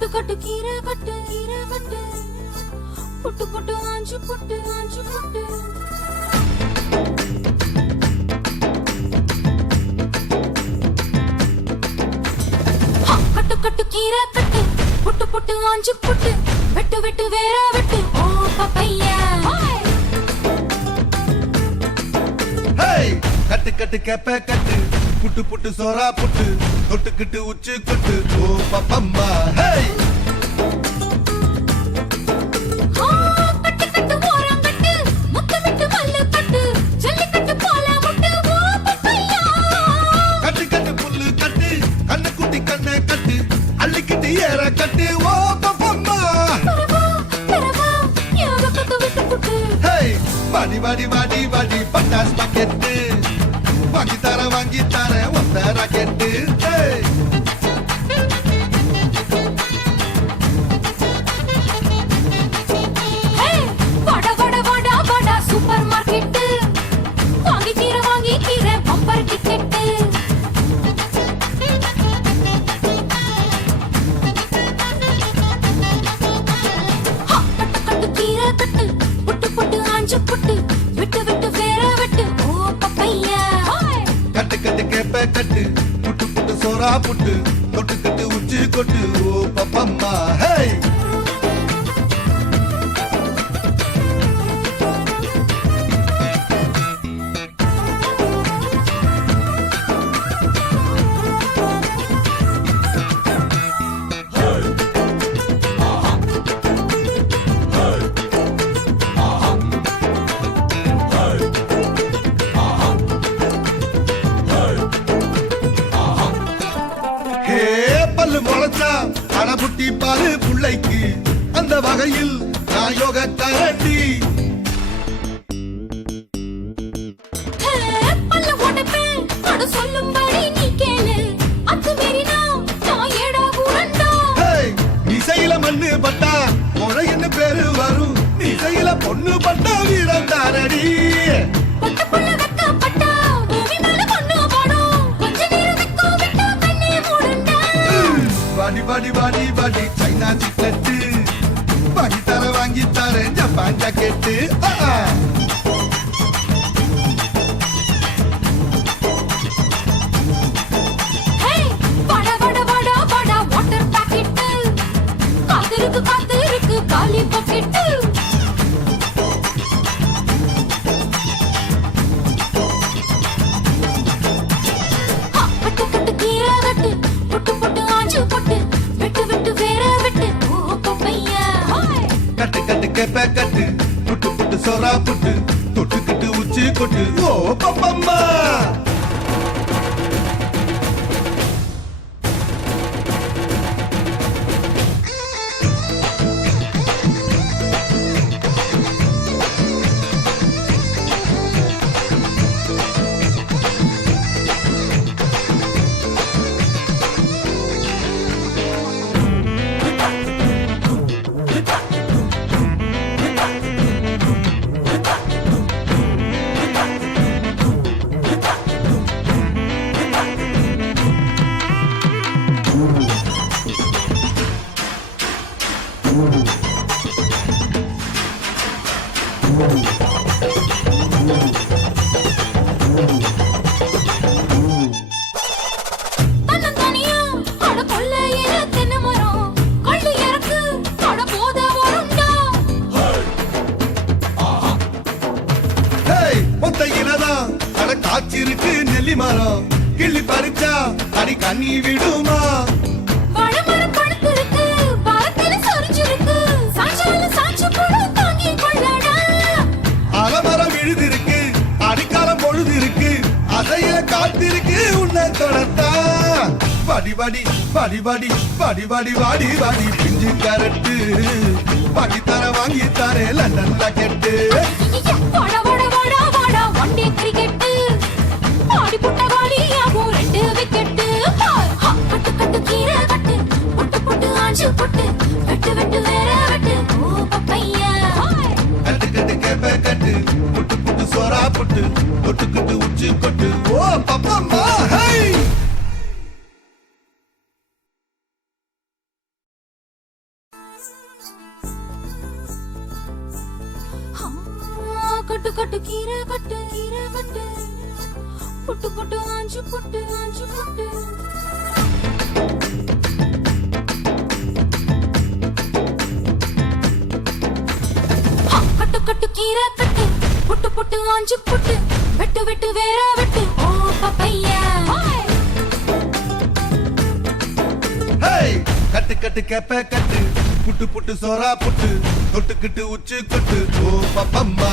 கட்டு கட்டு கீரை கட்டு கீரை கட்டு புட்டு புட்டு ஆஞ்சு புட்டு ஆஞ்சு புட்டு கட்டு கட்டு கீரை கட்டு புட்டு புட்டு ஆஞ்சு புட்டு வெட்டு வெட்டு வேற வெட்டு ஓ பப்பையா கட்டு கட்டு கேப்ப கட்டு புட்டு புட்டு சோரா புட்டு தொட்டுக்கிட்டு உச்சு கொட்டு ஓ பப்பம்மா கட்டு கட்டு ஓரம் கட்டு முத்து விட்டு மல்லு கட்டு ஜல்லி கட்டு போல முட்டு ஓ பப்பையா கட்டு கட்டு புல்லு கட்டு கண்ணு குட்டி கண்ணை கட்டு அள்ளிக்கிட்டு ஏற கட்டு ஓ பப்பம்மா பரவா பரவா யோக கட்டு விட்டு புட்டு வாடி வாடி வாடி வாடி பட்டாஸ் பாக்கெட்டு வாங்கி தர ஒத்த ராக்கெட்டு வட வட வட வட சூப்பர் மார்க்கெட்டு வாங்கி கீரை பம்பர் டிக்கெட்டு கட்டு கட்டு கீரை கட்டு புட்டு புட்டு ஆஞ்சு புட்டு விட்டு விட்டு வேற வெட்டு ஓ பப்பையா கட்டு கட்டு கேப்ப கட்டு புட்டு புட்டு சோரா புட்டு தொட்டுக்கிட்டு உச்சி கொட்டு ஓ பப்பம்மா பல்லு முளைச்சா அடபுட்டி பாரு புள்ளைக்கு அந்த வகையில் நான் யோக கரண்டி பல்ல உடைப்பேன் அட சொல்லும்படி நீ கேளு அத்து மீறினா நான் ஏடா கூடண்டா நிசையில மண்ணு பட்டா முறைன்னு பேரு வரும் நிசையில பொண்ணு பட்டா வீரம் தாரடி பட்ட புள்ள வெக்கப்பட்டா பூமி மேல பொண்ணு பாடும் கொஞ்ச நேரம் வெக்கோ விட்டா கண்ணே மூடுண்டா வாடி வாடி வாடி வாடி சைனா சிக்கட்டு வாங்கி தர ஜப்பான் ஜாக்கெட்டு வட வட வட வட வாட்டர் பாக்கெட்டு காத்திருக்கு காலி பாக்கெட்டு கட்டு கட்டு கீரை கட்டு புட்டு புட்டு ஆஞ்சு புட்டு விட்டு விட்டு வேற விட்டு ஓ பப்பையா கட்டு கட்டு கேப்ப கட்டு புட்டு புட்டு சோரா புட்டு தொட்டுக்கிட்டு உச்சி கொட்டு ஓ பப்பம்மா தன்னந்தனியா அட கொல்லையில தென்னை மரம் கள்ளு இறக்கு அட போத வருண்டா பொத்தையிலதான் அட காய்ச்சிருக்கு நெல்லி மரம் கிள்ளி பறிச்சா அடி கண்ணி விடுமா வாழைமரம் படுத்திருக்கு வாரத்தில சொரிஞ்சிருக்கு சாஞ்சால சாஞ்சு போடு தாங்கி கொள்ளடா அலமரம் விழுதிருக்கு அடிக்காலம் பொழுது இருக்கு அதையில காத்திருக்கு உன்னை தொடத்தா படி படி படி படி படி படி வாடி வாடி பிஞ்சு கரட்டு படி தர வாங்கி தரே லண்டன்ல கெட்டு வட வட வட வட ஒன்டே கிரிக்கெட்டு ஆடி புட்ட வாலியாகும் ரெண்டு விக்கெட்டு கட்டு கட்டு கீரை கட்டு புட்டு புட்டு ஆஞ்சு புட்டு வெட்டு வெட்டு வேற வெட்டு ஓ பப்பையா கட்டு கட்டு கேப்ப கட்டு புட்டு புட்டு சோரா புட்டு தொட்டுக்கிட்டு உச்சி கொட்டு ஓ பப்பம்மா கட்டு கீரை கட்டு புட்டு புட்டு ஆஞ்சு புட்டு கட்டு கட்டு கீரை கட்டு புட்டு புட்டு ஆஞ்சு புட்டு வெட்டு வெட்டு வேற வெட்டு ஓ பப்பையா ஹேய் கட்டு கட்டு கேப்ப கட்டு புட்டு புட்டு சோறா புட்டு தொட்டுக்கிட்டு உச்சு கொட்டு ஓ பப்பம்மா